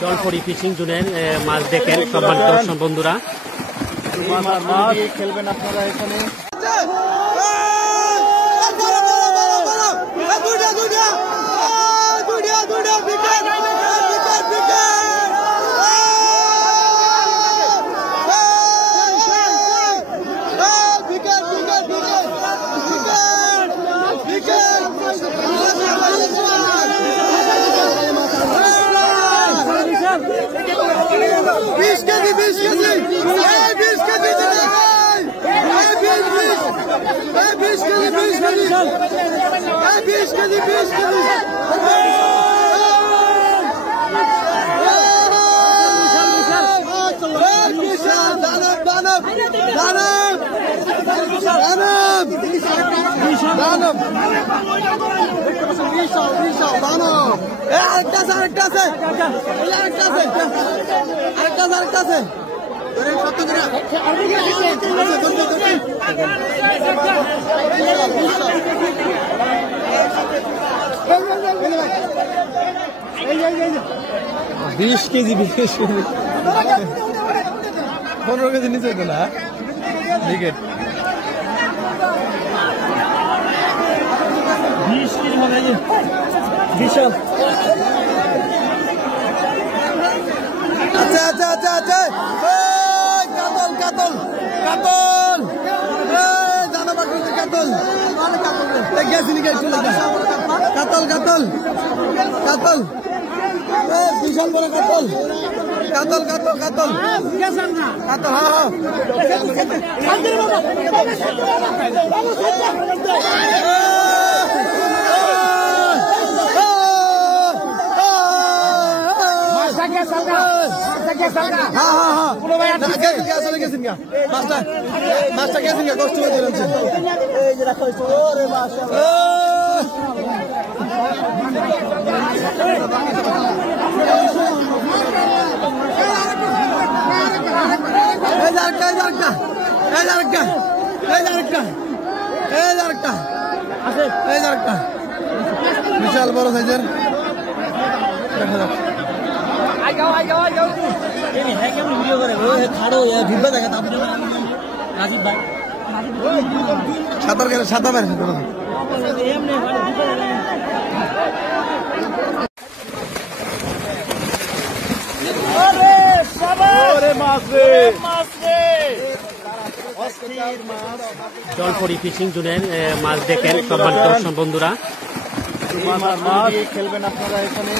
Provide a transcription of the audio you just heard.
জলপরি ফিশিং জোনের মাছ দেখেন সম্মানিত দর্শক বন্ধুরা। খেলবেন আপনারা এখানে। বিশ কেজি 15 কেজি নিচে তো না উইকেট 20 কেজি হবে বিশাল। আচ্ছা আচ্ছা আচ্ছা আচ্ছা কাতল কাতল কাতল জানা বাকি কাতল গেছিনি গেছিল কাতল কাতল কাতল বিশাল বড় কাতল কাতল কাতল কাতল কাতল মাছটা গেছেন কষ্ট করে বিশাল বড় সাইজের সাঁতার গেলে সাঁতার বের জলপরি ফিশিং জোনের মাছ দেখেন সম্মানিত দর্শক বন্ধুরা। খেলবেন আপনারা এখানে।